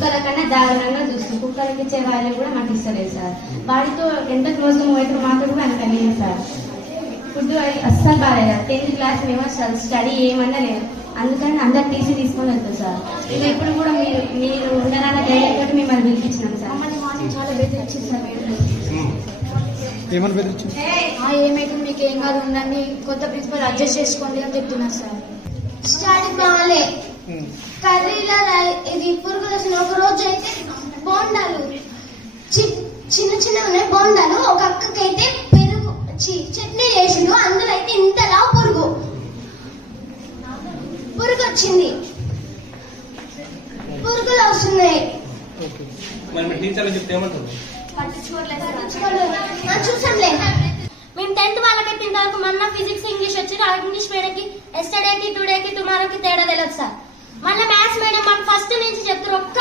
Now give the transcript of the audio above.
కుక్కల కన్నా దారుణంగా చూస్తుంది. కుక్కలకి ఇచ్చే వాల్యూ కూడా మాకు ఇస్తలేదు సార్. వాడితో ఎంత క్లోజ్గా మూవ్ మాతో కూడా అంత లేదు సార్. ఫుడ్ అస్సలు బాగాలేదు. 10th క్లాస్ మేము అసలు స్టడీ ఏమన్నా లేదు. అందుకని అందరు టీసీ తీసుకొని వెళ్తాం సార్. మేము ఎప్పుడు కూడా మీరు ఉండరాన్న ధైర్యం తోటి మిమ్మల్ని పిలిపించినాం సార్. చాలా బెదిరించింది సార్. ఏమని బెదిరించింది? ఏమైతే మీకు ఏం కాదు ఉండండి, కొత్త ప్రిన్సిపల్ అడ్జస్ట్ చేసుకోండి అని చెప్తున్నారు సార్. స్టడీ బాగాలే, కర్రీలో ఇది పురుగులు వచ్చిన. ఒక రోజు అయితే బోండాలు చిన్న చిన్న ఉన్నాయి బోండాలు. ఒక అక్కకైతే పెరుగు చట్నీ చేసిండు, అందులో అయితే ఇంతలా పురుగు వచ్చింది. పురుగులు వస్తున్నాయి. చూసాంలే. మేము 10th వాళ్ళకైతే ఇంతవరకు మొన్న ఫిజిక్స్ ఇంగ్లీష్ వచ్చి ఇంగ్లీష్ మీడియంకి ఎస్టర్డేకి టుడేకి టుమారోకి తేడా తెలియదు సార్. మళ్ళీ మ్యాథ్స్ మీడియం మాకు ఫస్ట్ నుంచి చెప్తారు. ఒక్క